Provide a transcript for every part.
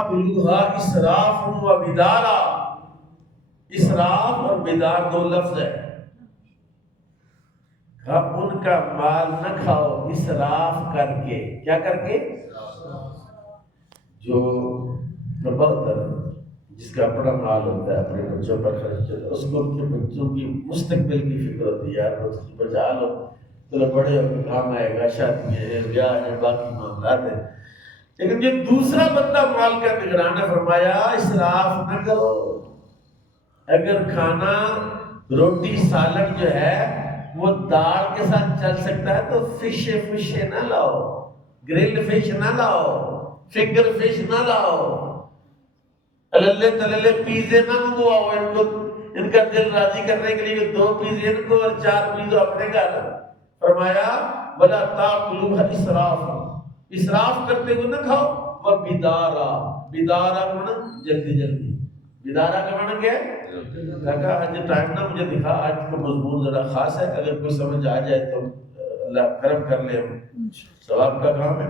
کلوہا اسراف و بدارا، اسراف اور بدار دو لفظ ہے، ان کا مال نہ کھاؤ اسراف کر کے، کیا کر کے؟ جو بہتر جس کا بڑا مال ہوتا ہے اپنے بچوں پر خرچ کرتا ہے، اس کو ان کے بچوں کی مستقبل کی فکر ہوتی ہے، یار اس کی بچا لو تو بڑے ہو کے کام آئے گا، شادی ہے، بیاہ ہے، باقی معاملات ہیں۔ لیکن جو دوسرا بندہ مال کا نگران ہے، فرمایا اسراف نہ کرو، اگر کھانا روٹی سالن جو ہے وہ دال کے ساتھ چل سکتا ہے تو فش نہ لاؤ، گرل فش نہ لاؤ، فنگر فش نہ لاؤ، تللے تللے پیزے نہ منگواؤ، ان کا دل راضی کرنے کے لیے 2 پیزے ان کو اور 4 پیزے اپنے گھر۔ فرمایا ولا تاکلوا اسراف کرتے ہوئے نہ کھاؤ، وہ بدارا، بدارا کا معنی جلدی جلدی، بدارا کا معنی کیا ہے؟ کہا آج ٹائم نہ مجھے دکھا، آج کا مضمون ذرا خاص ہے، اگر کوئی سمجھ آ جائے تو اللہ کرم کر لے، ثواب کا کام ہے۔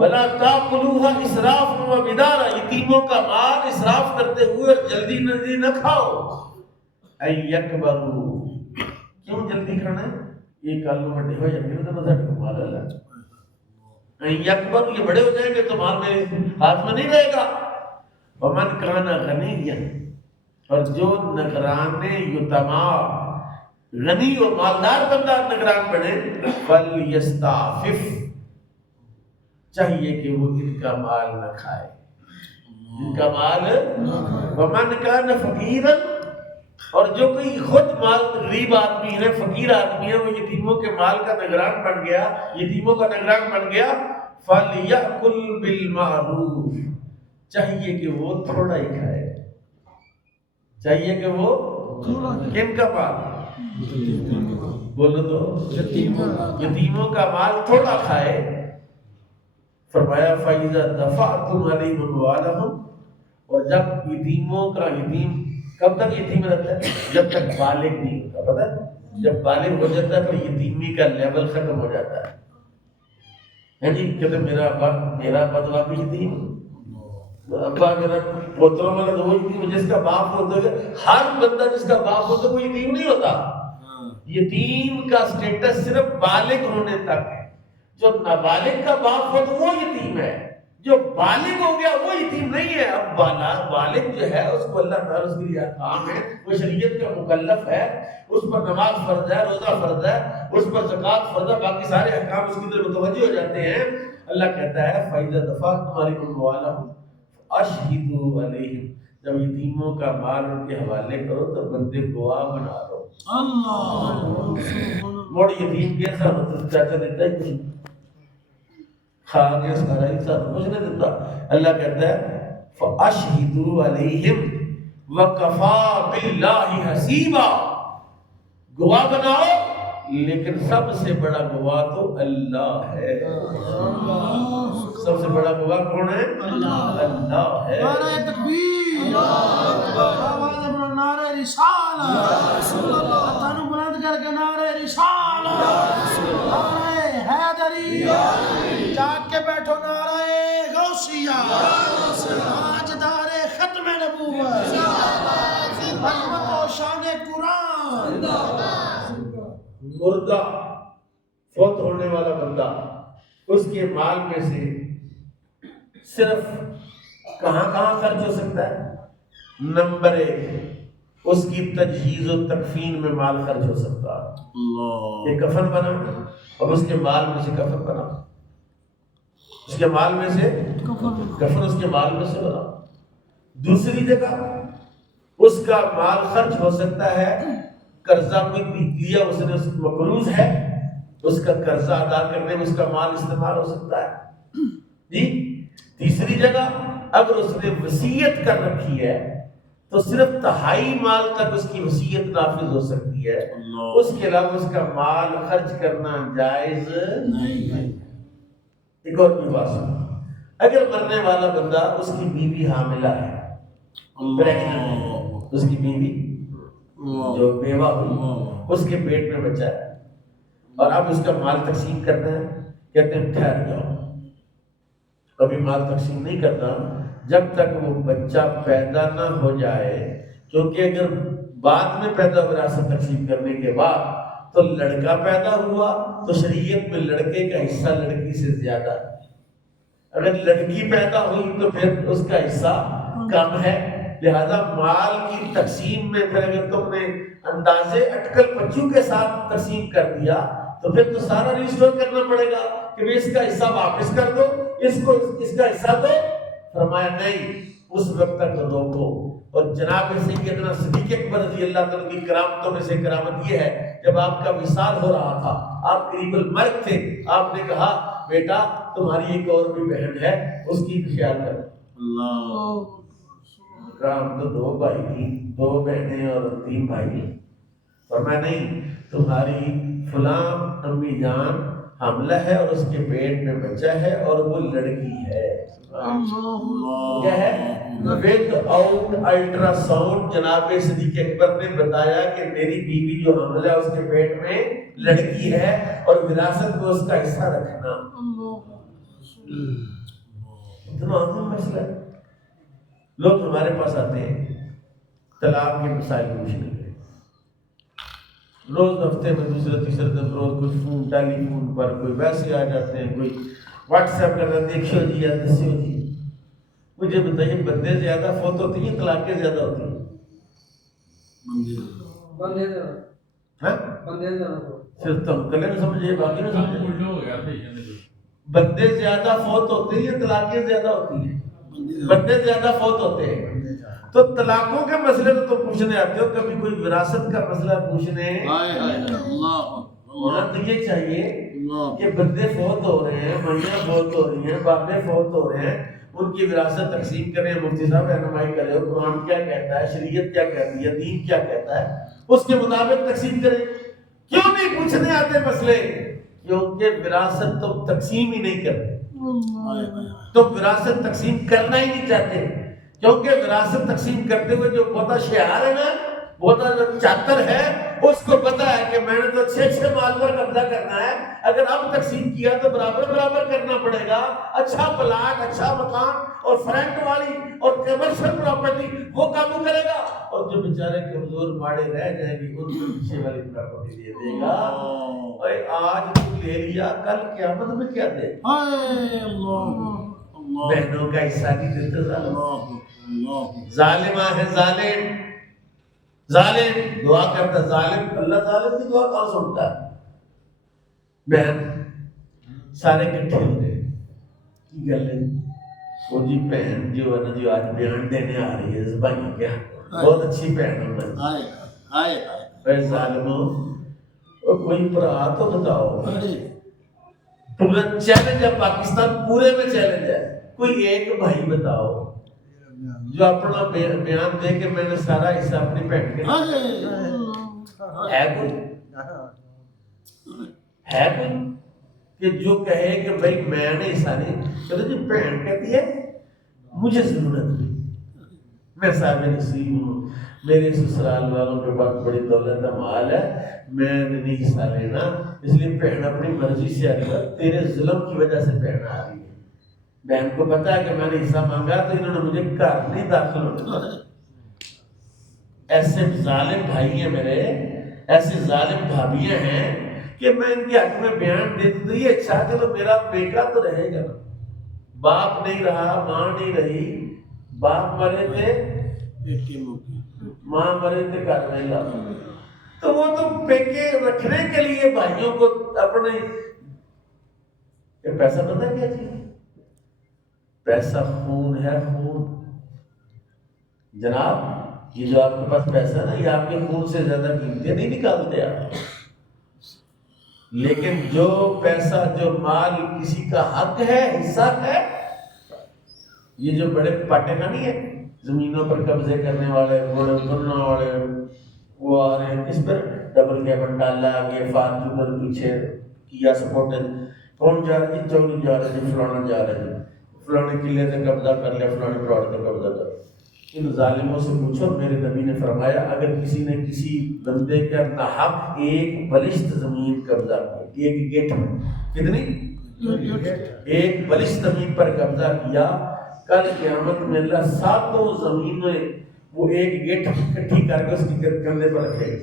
ولا تاکلوها اسرافا وبدارا، یتیموں کا مال اسراف کرتے ہوئے اور جلدی جلدی نہ کھاؤ۔ ان یکبروا، کیوں جلدی کھانا ہے؟ یہ کل میں بڑے ہو جائیں گے تو مزہ مال اللہ، ان یکبروا، یہ بڑے ہو جائیں گے تو مال میرے ہاتھ میں نہیں رہے گا۔ ومن کان غنیا، اور جو نگران یتما غنی و مالدار بندہ نگران بنے، فلیستعفف، چاہیے کہ وہ ان کا مال نہ کھائے، ان کا مال۔ ومن کان فقیرا، اور جو کوئی خود مال غریب آدمی ہے، فقیر آدمی ہے، وہ یتیموں کے مال کا نگران بن گیا، یتیموں کا نگران بن گیا، فلیأکل بالمعروف، چاہیے کہ وہ تھوڑا ہی کھائے، چاہیے کہ وہ کن کا مال؟ بولو تو یتیموں کا مال تھوڑا کھائے۔ فرمایا فَإِذَا دَفَعْتُمْ عَلَيْهِمْ أَمْوَالَهُمْ، اور جب یتیموں کا، یتیم کب تک یتیم رہتا ہے؟ جب تک بالغ نہیں ہوتا، پتہ ہے جب بالغ ہو جاتا ہے پھر یتیمی کا لیول ختم ہو جاتا ہے جی، کہتے میرا ابا بھی یتیم، ابا میرا پوتروں والا تو وہ یتیم، جس کا باپ ہوتا ہے، ہر بندہ جس کا باپ ہوتا ہے وہ یتیم نہیں ہوتا۔ یتیم کا سٹیٹس صرف بالغ ہونے تک ہے، جو نابالغ کا باپ ہو تو وہ یتیم ہے، جو بالغ ہو گیا وہ یتیم نہیں ہے۔ اب بالغ جو ہے اس کو اللہ تعالیٰ اس کے لیے احکام ہے، وہ شریعت کا مکلف ہے، اس پر نماز فرض ہے، روزہ فرض ہے، اس پر زکوٰۃ فرض ہے، باقی سارے احکام اس کی طرف متوجہ ہو جاتے ہیں۔ اللہ کہتا ہے فَإِذَا دَفَعْتُمْ عَلَيْهِمْ أَمْوَالَهُمْ فَأَشْهِدُوا عَلَيْهِمْ، جب یتیموں کا مال ان کے حوالے کرو تو بندے گواہ بنا لو۔ اللہ موڑ یتیم کیسا ہوتا، چاچا دیتا ہے کچھ کھا کے سارا انسان کچھ نہیں دیتا۔ اللہ کہتا ہے فَأَشْهِدُوا عَلَيْهِمْ وَكَفَى بِاللَّهِ حَسِيبًا، گواہ بناؤ، لیکن سب سے بڑا گواہ تو اللہ ہے۔ سب سے بڑا گواہ کون ہے؟ اللہ ہے۔ نعرہ تکبیر، آواز اپنا نعرہ رسالت، تانوں بلند کر کے نعرہ رسالت، نعرہ حیدری، جاگ کے بیٹھو نعرہ غوثیہ، تاجدار ختم نبوت، عظمت و شان قرآن۔ مردہ فوت ہونے والا بندہ، اس کے مال میں سے صرف کہاں کہاں خرچ ہو سکتا ہے؟ نمبر 1، اس کی تجہیز و تکفین میں مال خرچ ہو سکتا ہے۔ یہ کفن بنا اور اس کے مال میں سے کفن بنا، اس کے مال میں سے کفن اس کے مال میں سے بنا۔ دوسری جگہ اس کا مال خرچ ہو سکتا ہے، قرضہ کوئی لیا اس نے، اس مقروض ہے، اس کا قرضہ ادا کرنے میں اس کا مال استعمال ہو سکتا ہے جی۔ تیسری جگہ اگر اس نے وصیت کر رکھی ہے تو صرف 1/2 مال تک اس کی وصیت نافذ ہو سکتی ہے، اس کے علاوہ اس کا مال خرچ کرنا جائز نہیں۔ ایک اور بھی بات سنو، اگر مرنے والا بندہ، اس کی بیوی حاملہ ہے، اس کی بیوی جو بیوہ ہوئی، اس کے پیٹ میں بچہ ہے، اور اب اس کا مال تقسیم کرنا ہے، کہتے ہیں ٹھہر جاؤ، ابھی مال تقسیم نہیں کرنا، جب تک وہ بچہ پیدا نہ ہو جائے، کیونکہ اگر بعد میں پیدا وراثت تقسیم کرنے کے بعد تو لڑکا پیدا ہوا تو شریعت میں لڑکے کا حصہ لڑکی سے زیادہ ہے، اگر لڑکی پیدا ہوئی تو پھر اس کا حصہ کم ہے۔ لہذا مال کی تقسیم میں پھر اگر تم نے اندازے اٹکل پچو کے ساتھ تقسیم کر دیا تو پھر تو سارا ریسٹور کرنا پڑے گا کہ اس کا حصہ واپس کر دو، اس کو اس کا حصہ دو۔ فرمایا نہیں، اس وقت تک روکو۔ اور جناب سیدنا صدیق اکبر رضی اللہ تعالیٰ کی کرامتوں میں سے کرامت یہ ہے، جب آپ کا وصال ہو رہا تھا، آپ قریب المرگ تھے، آپ نے کہا بیٹا تمہاری ایک اور بھی بہن ہے، اس کی بھی خیال کرو۔ اللہ کرام تو 2 بھائی تھی، 2 بہنیں اور 3 بھائی۔ فرمایا نہیں، تمہاری فلاں امی جان حاملہ ہے اور اس کے پیٹ میں بچہ ہے اور وہ لڑکی ہے۔ کیا ہے؟ ود آؤٹ الٹرا ساؤنڈ جناب صدیق اکبر نے بتایا کہ میری بیوی جو حاملہ ہے اس کے پیٹ میں لڑکی ہے اور وراثت کو اس کا حصہ رکھنا۔ اتنا عام مسئلہ ہے۔ لوگ ہمارے پاس آتے ہیں طلاق کے مسائل پوچھنے کے، روز ہفتے میں دوسرے تیسرے دن روز کچھ فون ٹیلی فون پر کوئی ویسے آ جاتے ہیں، کوئی واٹس ایپ کر رہے دیکھو جی یا دسو جی۔ مجھے بتائیے بندے زیادہ فوت ہوتی ہیں طلاقیں زیادہ ہوتی ہیں؟ صرف تم کلے میں سمجھے باقی میں سمجھے؟ بندے زیادہ فوت ہوتے ہیں یا طلاقیں زیادہ ہوتی ہیں؟ بندے زیادہ فوت ہوتے ہیں۔ تو طلاقوں کے مسئلے تو تم پوچھنے آتے ہو، کبھی کوئی وراثت کا مسئلہ پوچھنے ہونا تو یہ چاہیے کہ بندے فوت ہو رہے ہیں، مائیاں فوت ہو رہی ہیں، بابے فوت ہو رہے ہیں، ان کی وراثت تقسیم کریں، مفتی صاحب رہنمائی کرے، قرآن کیا کہتا ہے، شریعت کیا کہتی ہے، دین کیا کہتا ہے، اس کے مطابق تقسیم کریں۔ کیوں نہیں پوچھنے آتے مسئلے؟ کیونکہ وراثت تو تقسیم ہی نہیں کرتے، تو وراثت تقسیم کرنا ہی نہیں چاہتے، کیونکہ وراثت تقسیم کرتے ہوئے جو بہت شعار ہے نا، بہت چاتر ہے، اس کو پتا ہے کہ میں نے تو 6 مال پر قبضہ کرنا ہے، اگر اب تقسیم کیا تو برابر برابر کرنا پڑے گا۔ اچھا پلاٹ، اچھا مکان اور فرنٹ والی اور کمرشل پراپرٹی وہ قابو کرے گا، اور جو بیچارے کمزور ماڑے رہ جائیں گے ان کو پیچھے والی پراپرٹی دے دے گا۔ اوے آج تو لے لیا، کل قیامت میں کیا دے؟ بہنوں کا حصہ نہیں دیتے ظالمہ ہے، ظالم ظالم دعا کرتا ہے، ظالم اللہ ظالم کی دعا کہاں سنتا ہے؟ بہن سارے کٹھے ہو گئے، کی گل ہے وہ جی بہن جو ہے نا جو آج بیان دینے آ رہی ہے زبانی کیا بہت اچھی بہن ہے، ظالموں کوئی برا تو بتاؤ، پورا چیلنج ہے پاکستان پورے میں چیلنج ہے، کوئی ایک بھائی بتاؤ جو اپنا بیان دے کہ میں نے سارا حصہ اپنی بہن کے ہے کوئی کہ جو کہے کہ بھائی میں نے حصہ نہیں، چلو جی بہن کہتی ہے مجھے ضرورت نہیں، میں صاحب نصیب ہوں، میرے سسرال والوں کے پاس بڑی دولت مال ہے، میں نے نہیں حصہ لینا، اس لیے بہن اپنی مرضی سے آ رہی ہے، تیرے ظلم کی وجہ سے بہن آ رہی ہے۔ بہن کو پتا ہے کہ میں نے حصہ مانگا تو انہوں نے مجھے گھر نہیں داخل ہونے دیا۔ ایسے ظالم بھائی ہیں میرے، ایسے ظالم بھابیاں ہیں کہ میں ان کے حق میں بیان دیتی تو یہ اچھا چلو میرا بیٹا تو رہے گا، باپ نہیں رہا، ماں نہیں رہی، باپ مرے تھے، ماں مرے تھے گھر میں، تو وہ تو پیکے رکھنے کے لیے بھائیوں کو اپنے پیسہ پتہ کیا چیز؟ پیسہ خون ہے، خون جناب، یہ جو آپ کے پاس پیسہ ہے نا یہ آپ کے خون سے زیادہ قیمتی نہیں نکالتے آپ، لیکن جو پیسہ جو مال کسی کا حق ہے، حصہ ہے، یہ جو بڑے پاٹے کھانی ہے زمینوں پر قبضے کرنے والے، بڑے بننا والے، وہ آ رہے ہیں اس پر ڈبل کیبن ڈالا آگے، فارچونر پیچھے، کیا سپورٹر، کون جا رہا جی؟ چوڑی جا رہا جی، فلانا جا رہا جی، فلانے قلعے سے قبضہ کر لیا، فلانے پلاٹ سے قبضہ کر لیا۔ ان ظالموں سے پوچھو، میرے نبی نے فرمایا اگر کسی نے کسی بندے کا ناحق ایک بلشت زمین قبضہ کی، ایک گیٹ میں کتنی؟ ایک بلشت زمین پر قبضہ کیا، کل قیامت میں اللہ ساتوں زمینیں وہ ایک گیٹ اکٹھی کر کے اس کی کندھے پر رکھے گا،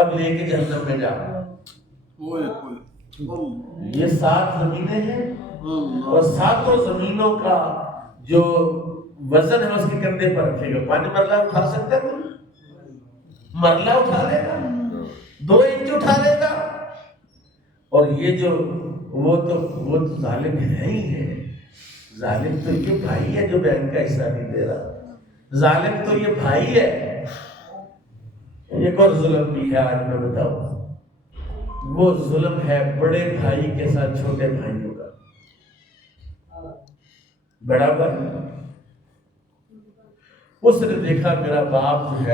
اب لے کے جہنم میں جا۔ یہ 7 زمینیں ہیں اور ساتوں زمینوں کا جو وزن ہے اس کے کندھے پر رکھے گا۔ پانی مرلہ اٹھا سکتا ہے؟ مرلہ اٹھا لے گا، 2 انچ اٹھا لے گا۔ اور یہ جو وہ تو ظالم ہے ہی ہے۔ ظالم تو یہ بھائی ہے جو بہن کا حصہ نہیں دے رہا، ظالم تو یہ بھائی ہے۔ ایک اور ظلم بھی ہے آج میں بتاؤں، وہ ظلم ہے بڑے بھائی کے ساتھ چھوٹے بھائیوں کا۔ بڑا بھائی اس نے دیکھا میرا باپ جو ہے